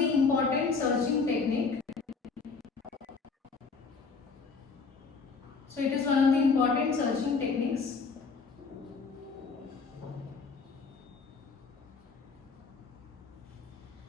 the important searching technique. So it is one of the important searching techniques.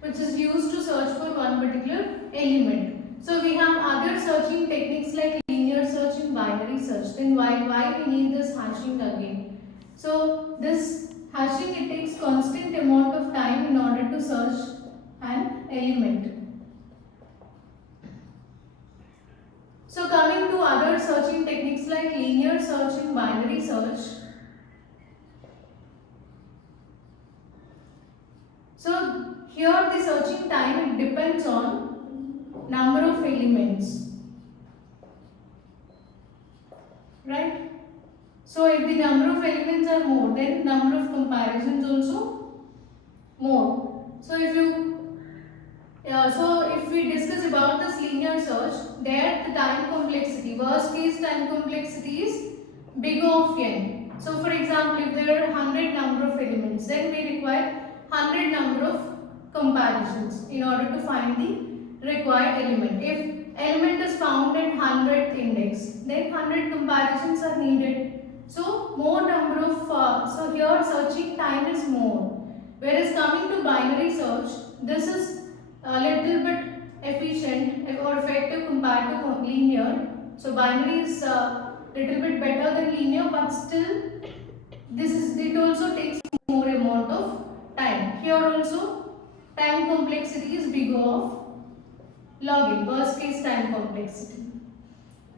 Which is used to search for one particular element. So we have other searching techniques like linear search and binary search. Then why we need this hashing again? So this hashing, it takes constant amount of time in order to search an element. So coming to other searching techniques like linear search and binary search. So here the searching time, it depends on number of elements, right? So if the number of elements are more, then number of comparisons also more. So if we discuss about this linear search, there the time complexity, worst case time complexity is big O of n. So for example, if there are 100 number of elements, then we require 100 number of comparisons in order to find the required element. If element is found at 100th index, then 100 comparisons are needed. So more number of, so here searching time is more. Whereas coming to binary search, this is a little bit efficient or effective compared to linear. So binary is a little bit better than linear, but still it also takes more amount of time. Here also time complexity is big O of log n, worst case time complexity.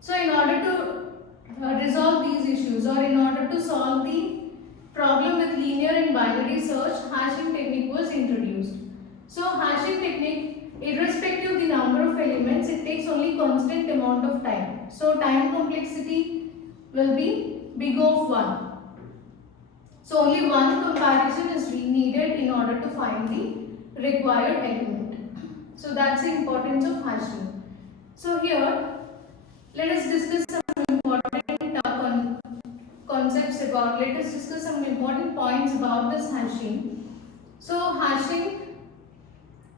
So in order to resolve these issues, or in order to solve the problem with linear and binary search, hashing technique was introduced. So hashing technique, irrespective of the number of elements, it takes only constant amount of time. So time complexity will be big O of 1. So only one comparison is needed in order to find the required element. So that's the importance of hashing. So here, let us discuss some important concepts about, let us discuss some important points about this hashing. So hashing,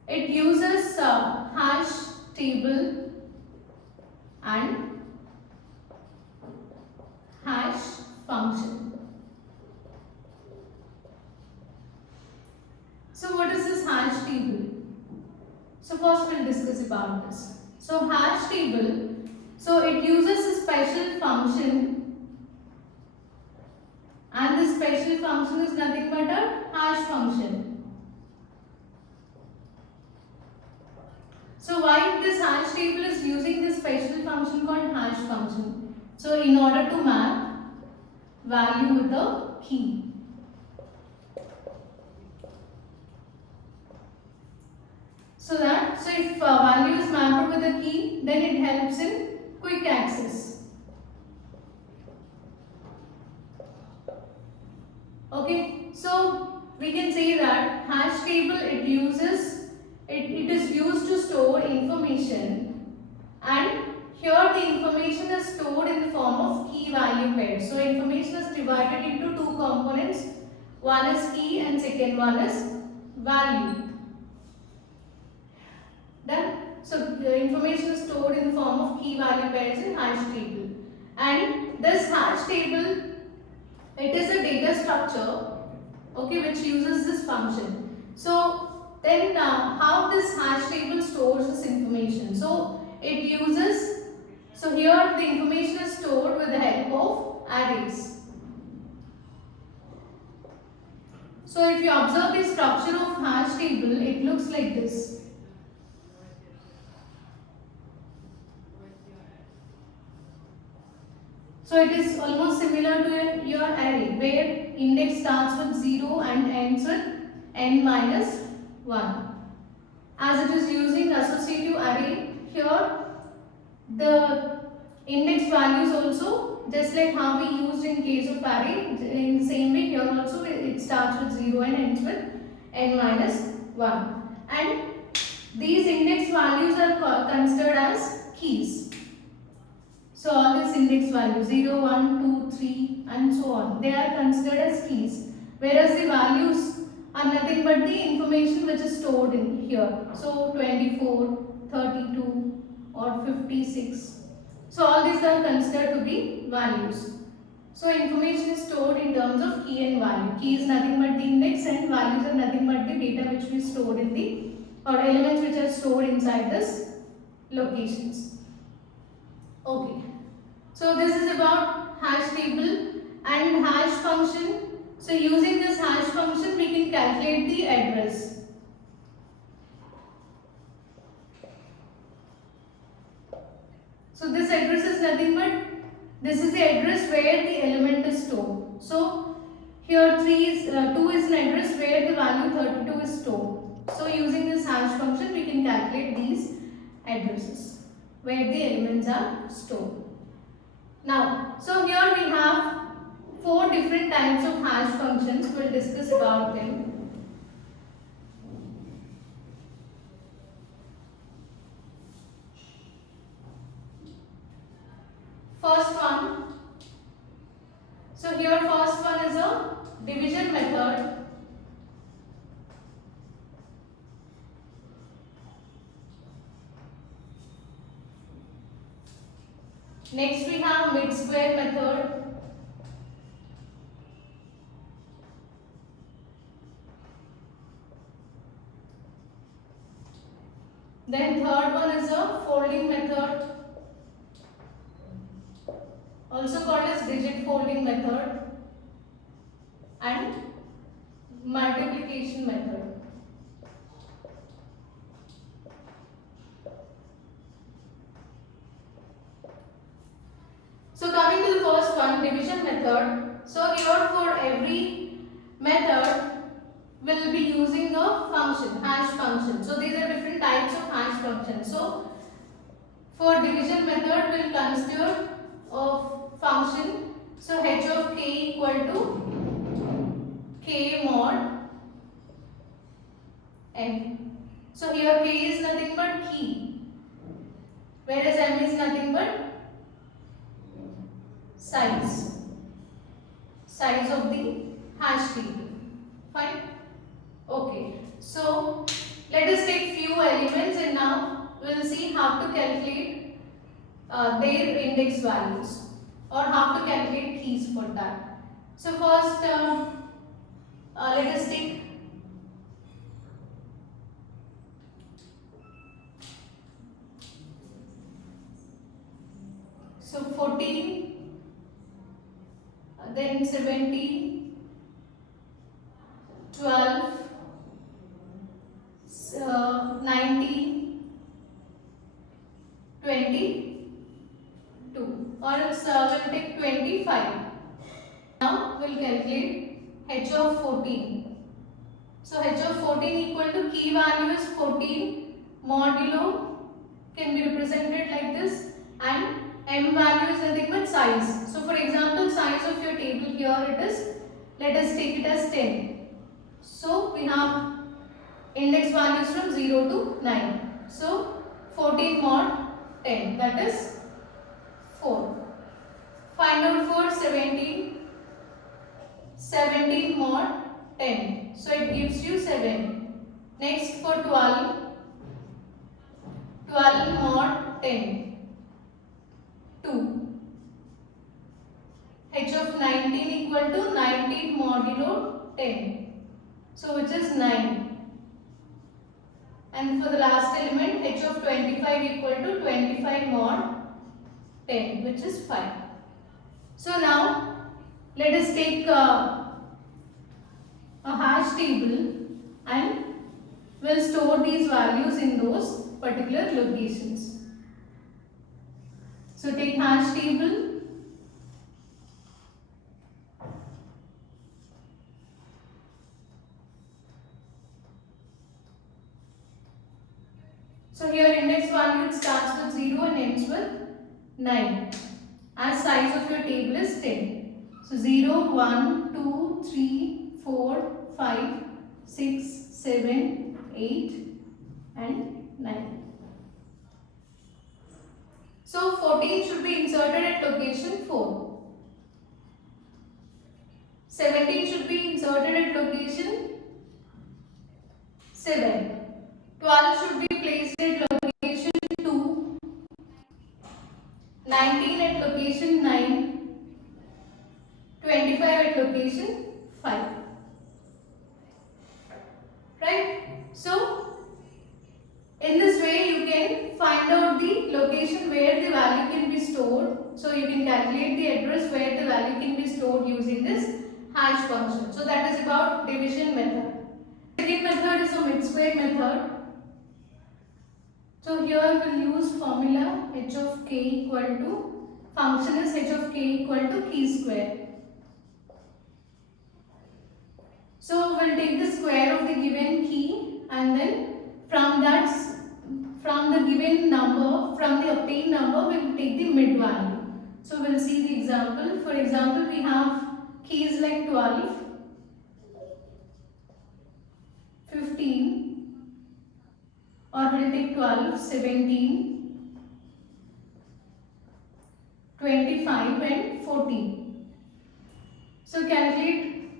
it uses hash table and hash function. So what is this hash table? So first we'll discuss about this. So hash table, so it uses a special function, and this special function is nothing but a hash function. So why this hash table is using this special function called hash function? So in order to map value with the key. So if value is mapped with a key, then it helps in quick access. Okay, so we can say that hash table, it is used to store information, and here the information is stored in the form of key value pairs. So information is divided into two components. One is key and second one is value. Done. So the information is stored in the form of key value pairs in hash table. And this hash table, it is a data structure, okay, which uses this function. So then how this hash table stores this information? So it uses, so here the information is stored with the help of arrays. So if you observe the structure of hash table, it looks like this. So it is almost similar to your array, where index starts with 0 and ends with n minus 1. As it is using associative array, here the index values also, just like how we used in case of array, in the same way here also it starts with 0 and ends with n minus 1. And these index values are considered as keys. So all these index values 0, 1, 2, 3 and so on, they are considered as keys, whereas the values are nothing but the information which is stored in here. So 24, 32 or 56. So all these are considered to be values. So information is stored in terms of key and value. Key is nothing but the index and values are nothing but the data which we stored in the or elements which are stored inside this locations. Okay. So this is about hash table and hash function. So using this hash function we can calculate the address. So this address is nothing but this is the address where the element is stored. So here 2 is an address where the value 32 is stored. So using this hash function we can calculate these addresses where the elements are stored. Now, so here we have 4 different types of hash functions. We will discuss about them. First one. So here first one is a division method. Next we have mid square method. Then third one is a folding method, also called as digit folding method, and multiplication method. So coming to the first one, division method. So here for every method will be using a function, hash function. So these are different types of hash functions. So for division method will consider of function. So h of k equal to k mod m. So here k is nothing but key, whereas m is nothing but size of the hash table. Fine. Okay. So let us take few elements and now we will see how to calculate their index values or how to calculate keys for that. So first let us take so 14, then 17, 12, 19, 22, or else we'll take 25. Now we'll calculate h of 14. So h of 14 equal to key value is 14 modulo can be represented like this, and m value is nothing but size. So for example, size of your table here it is, let us take it as 10. So we have index values from 0 to 9. So 14 mod 10, that is 4. Find out for 17. 17 mod 10. So it gives you 7. Next for 12. 12 mod 10. 2. H of 19 equal to 19 modulo 10. So which is 9. And for the last element, h of 25 equal to 25 mod 10, which is 5. So now let us take a hash table and we'll store these values in those particular locations. So take hash table. So here index value it starts with 0 and ends with 9. As size of your table is 10. So 0, 1, 2, 3, 4, 5, 6, 7, 8 and 9. So 14 should be inserted at location 4. 17 should be inserted at location 7. 12 should be placed at location 2, 19 at location 9, 25 at location 5. Right? So, in this way you can find out the location where the value can be stored. So, you can calculate the address where the value can be stored using this hash function. So, that is about division method. Second method is a mid-square method. So here we will use formula h of k equal to, function is h of k equal to key square. So we will take the square of the given key and then from the given number, from the obtained number we will take the mid value. So we will see the example. For example, we have keys like 12, 15, or we will take 12, 17, 25 and 14. So calculate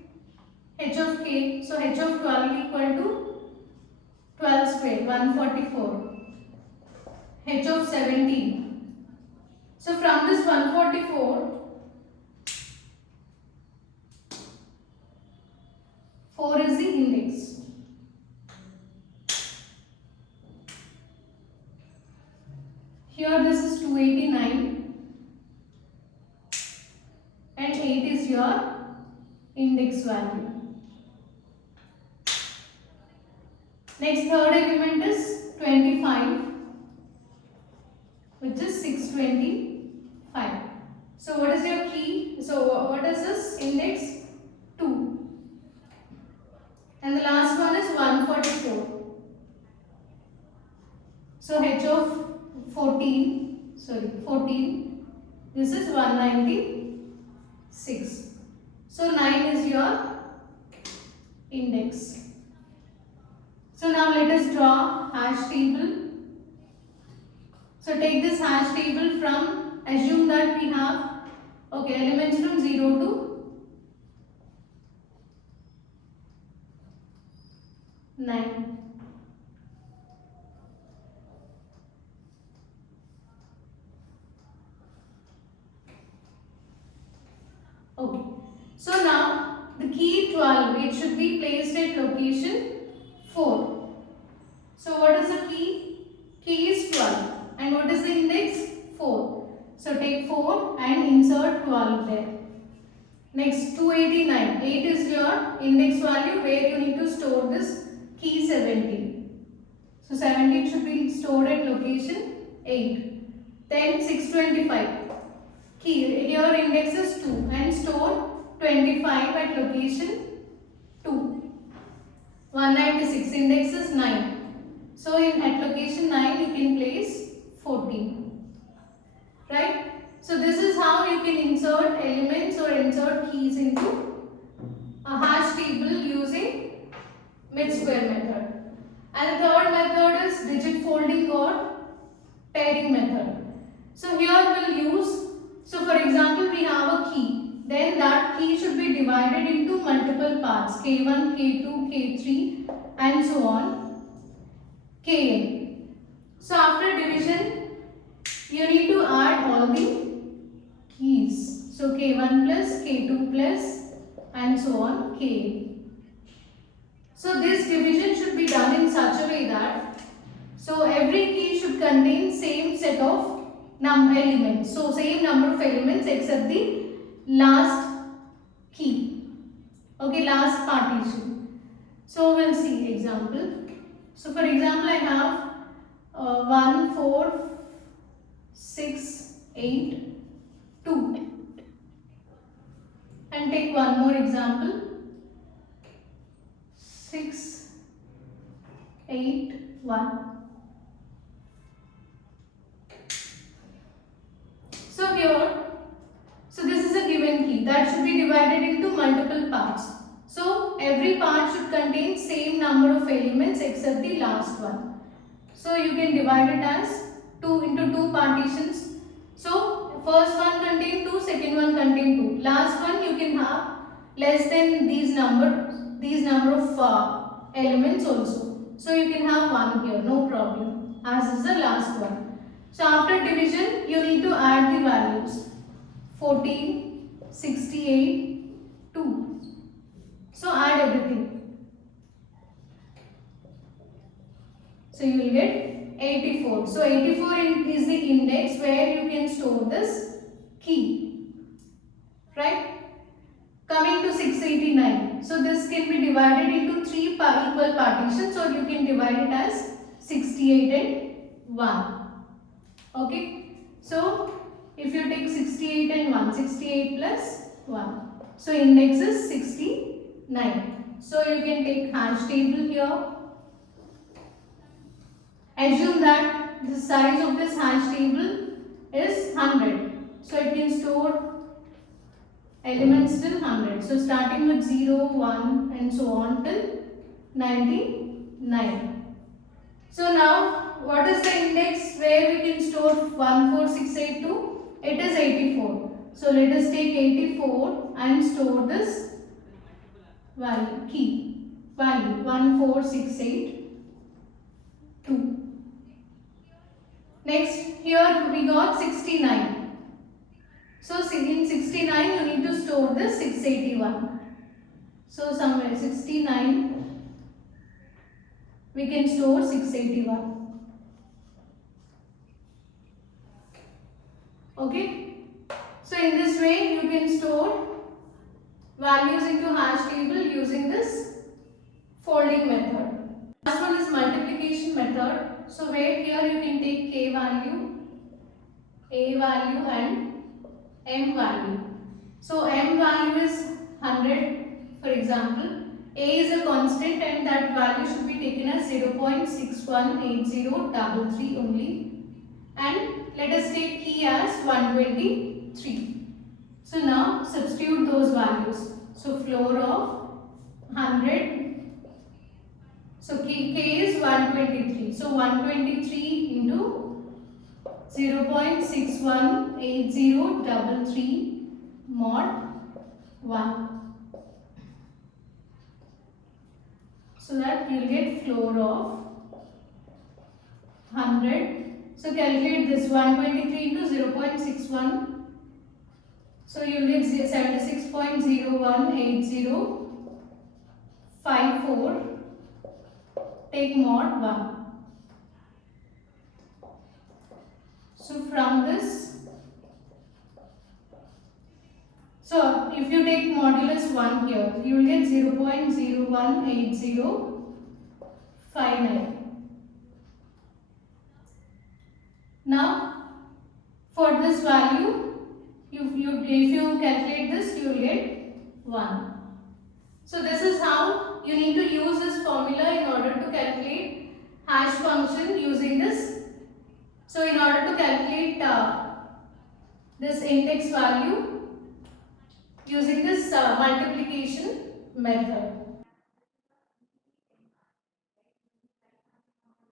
h of k. So h of 12 equal to 12 square, 144. H of 17. So from this 144, 4 is the index. Here this is 289 and 8 is your index value. Next, third element is 25, which is 625. So what is your key? So what is this index? 2. And the last one is 144. So h of 14, this is 196. So 9 is your index. So now let us draw hash table. So take this hash table from, assume that we have elements from 0 to 9. Okay. So now the key 12, it should be placed at location 4. So what is the key? Key is 12. And what is the index? 4. So take 4 and insert 12 there. Next, 289. 8 is your index value where you need to store this key 17. So 17 should be stored at location 8. Then 625. Key, here index is 2 and store 25 at location 2. 196, index is 9. So at location 9 you can place 14. Right? So this is how you can insert elements or insert keys into a hash table using mid-square method. And the third method is digit folding or pairing method. So here we will use, so for example we have a key, then that key should be divided into multiple parts, k1, k2, k3 and so on, kn. So after division you need to add all the keys. So k1 plus, k2 plus and so on, kn. So this division should be done in such a way that, so every key should contain same set of elements. So same number of elements except the last key. Okay, last partition. So we'll see example. So for example I have 1, 4, 6, 8, 2. And take one more example. 6, 8, 1. So here, so this is a given key that should be divided into multiple parts. So every part should contain same number of elements except the last one. So you can divide it as into two partitions. So first one contain 2, second one contain 2. Last one you can have less than these number of elements also. So you can have 1 here, no problem, as is the last one. So after division, you need to add the values. 14, 68, 2. So add everything. So you will get 84. So 84 is the index where you can store this key. Right? Coming to 689. So this can be divided into 3 equal partitions, or you can divide it as 68 and 1. Okay. So if you take 68 and 1, 68 plus 1. So index is 69. So you can take hash table here. Assume that the size of this hash table is 100. So it can store elements till 100. So starting with 0, 1 and so on till 99. So now what is the index where we can store 14682? It is 84. So let us take 84 and store this value, key value 14682. Next, here we got 69. So in 69 you need to store this 681. So somewhere 69 we can store 681. Okay. So in this way you can store values into hash table using this folding method. Last one is multiplication method. So where here you can take k value, a value and m value. So m value is 100, for example. A is a constant and that value should be taken as 0.618033 only. And let us take key as 123. So now substitute those values. So floor of 100. So k is 123. So 123 into 0.618033 mod 1. So that you will get floor of 100. So calculate this 123 into 0.61. So you will get 76.018054. Take mod 1. So from this, so if you take modulus 1 here, you will get 0.018059. Now for this value, if you calculate this, you will get 1. So this is how you need to use this formula in order to calculate hash function using this. So in order to calculate this index value using this multiplication method.